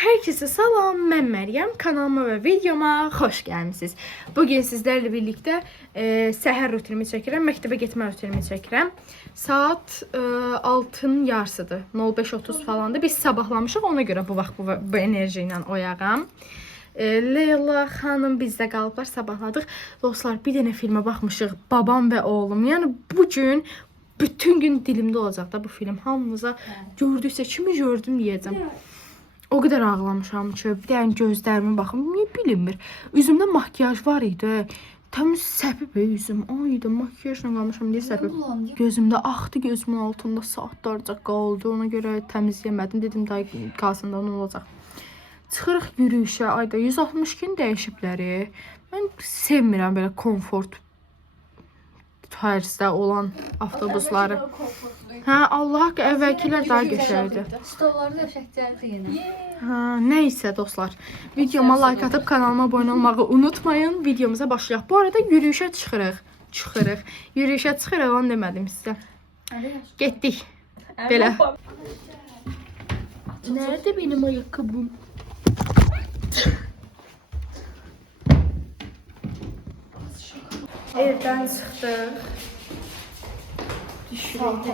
Herkese salam, mən Məryəm. Kanalıma və videoma xoş gəlmisiniz. Bugün sizlərlə birlikdə səhər rutinimi çəkirəm, məktəbə getmə rutinimi çəkirəm. Saat 6-ın yarısıdır, 05:30 falandır. Biz sabahlamışıq, ona görə bu vaxt bu enerji ilə oyağam. Leyla xanım bizdə qalıblar, sabahladıq. Dostlar, bir dənə filmə baxmışıq, Babam və Oğlum. Yəni bugün bütün gün dilimdə olacaq da bu film. Hamınıza gördüksə kimi gördüm deyəcəm. O qədər ağlamışam ki, bir dənə gözlərimə baxım, niyə bilinmir. Üzümdə makyaj var idi. Təmiz səpib üzüm. Ayda makyajla qalmışam deyə səpib. Gözümdə axdı, gözümün altında saatlarca qaldı. Ona görə təmizləyəmədim. Dedim day qalsın da nə olacaq. Çıxırıq yürüyüşə. Ayda 160 gün dəyişibləri. Mən sevmirəm belə komfort tərzdə olan avtobusları. Hə, Allah haqqı əvvəlkilər daha gözəldi. Stolları döşəkəcəkdi yenə. Hə, nəysə dostlar, videoma like atıb kanalıma abunə olmağı unutmayın. Videomuza başlayaq. Bu arada yürüyüşə çıxırıq. Yürüyüşə çıxırıq, onu demədim sizə. Getdik. Belə. Nerede benim ayakkabım? Evdən çıxdıq. Düşürək.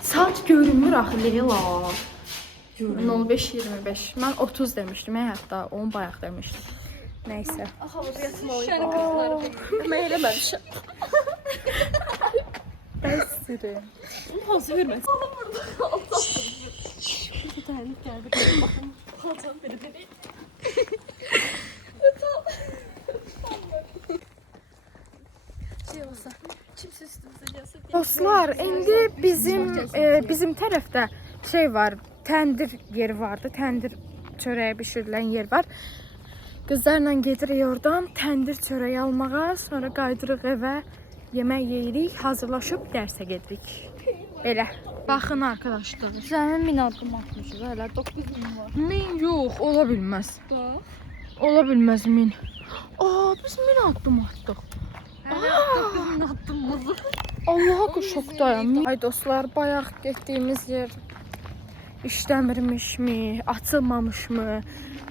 Saat görünmür axı Leyla. 05:25. Mən 30 demişdim, hətta 10 bayaq demişdim. Nəysə. Axı bu yatmalı. Şəri qızları. Mən eləməmişəm. Bəsdir. Hansı hörmət? Bir tane gəldi. Baxın. Paltan biri. Dostlar, indi bizim tərəfdə şey var, təndir yeri vardı. Təndir çörəyi bişirilən yer var. Qızlarla gedirik oradan təndir çörəyi almağa, sonra qaydırıq evə, yemək yeyirik, hazırlaşıb dərsə gedirik. Belə. Baxın arkadaşlar. Sənin 1000 addım atmışıq, hələ 9000 var. 1000 yox, ola bilməz. Da. Ola bilməz 1000. Aa, biz 1000 addım atdıq. Hələ 9000 addımımızı. Allah'a şokdayım. Ay dostlar, bayaq getdiyimiz yer işləmirmişmi, açılmamışmı,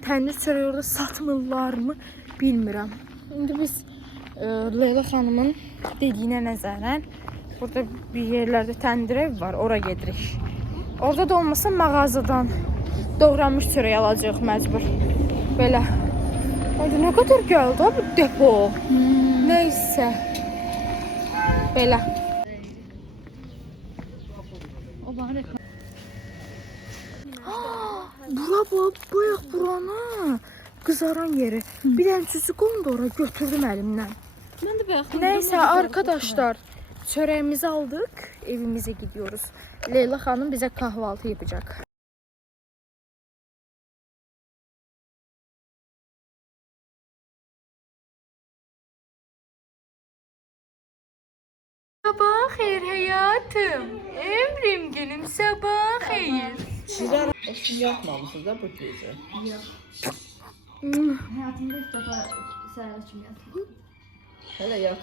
təndir çörəyi orada satmırlarmı bilmirəm. İndi biz Leyla xanımın dediyinə nəzərən burada bir yerlərdə təndir ev var, ora gedirik. Orada da olmasa mağazadan doğranmış çörək alacağıq məcbur. Belə. Ay nə qədər gəldi bu depo. Nəysə. Belə. Bura bax, bayaq buranı qızaran yeri. Bir dənə cücü qondu ora götürdüm əlimdən. Mən də bayaq. Nəysə arkadaşlar, çörəyimizi aldıq, evimizə gidiyoruz. Leyla xanım bizə kahvaltı yapacak. Sabah xeyir hayatım. Emrim günüm sabah xeyir. Sizler yapmamışsınız da bu gece. Həyatımda ilk dəfə səhərə kimi yatdım. Hele yat.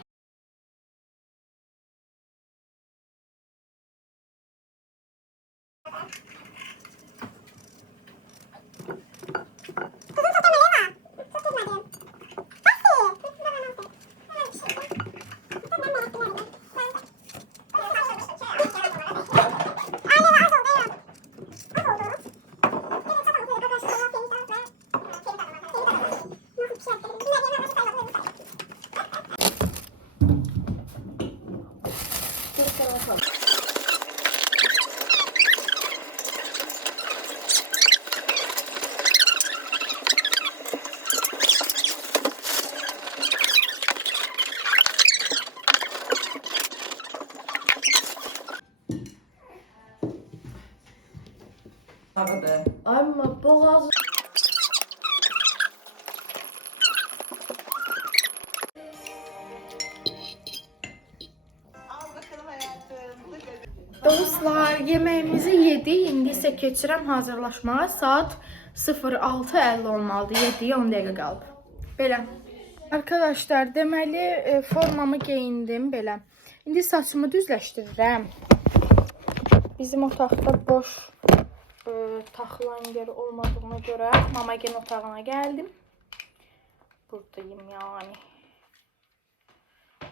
Amma boğaz. Dostlar, yemeğimizi yedik. İndi isə keçirəm hazırlaşmağa. Saat 06:50 olmalıdır. 7-yə 10 dəqiqə qalıb. Belə. Arkadaşlar, deməli formamı geyindim belə. İndi saçımı düzləşdirirəm. Bizim otaqda boş taxılan yeri olmadığına görə Mamagen otağına gəldim. Buradayım yani.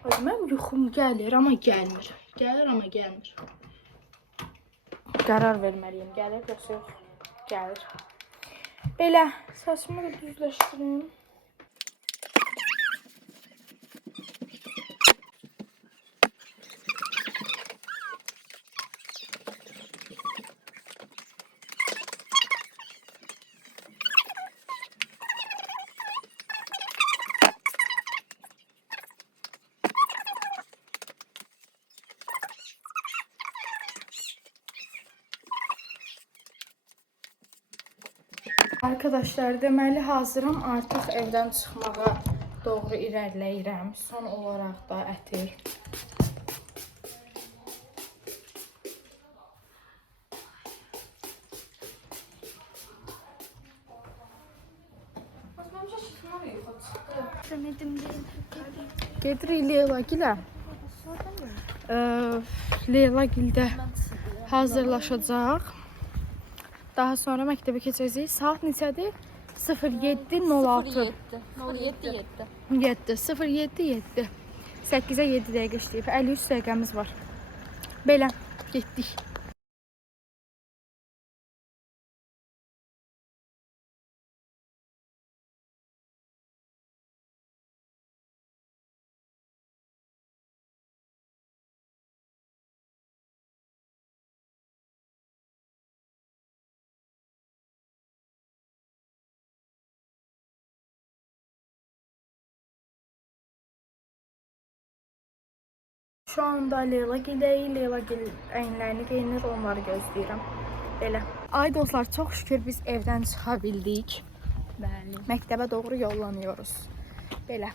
Mənim yuxum gəlir, amma gəlmir. Gəlir, amma gəlmir. Qərar verməliyim. Gəlir, yoxsa yox. Gəlir. Belə, saçımı da düzləşdirim. Arkadaşlar, deməli hazıram. Artıq evdən çıxmağa doğru irəliləyirəm. Son olaraq da ətir. Gedirik Leyla gilə. Leyla gildə hazırlaşacaq. Daha sonra məktəbə keçəcəyik. Saat neçədir? 07:06. 07:07. 8-ə 7 dəqiqə işləyib. 53 dəqiqəmiz var. Belə, getdik. Şu anda Leyla gidəyik. Leyla əyinlərini geyinir, onları gözləyirəm. Belə. Ay dostlar, çox şükür biz evdən çıxa bildik. Bəli. Məktəbə doğru yollanıyoruz. Belə.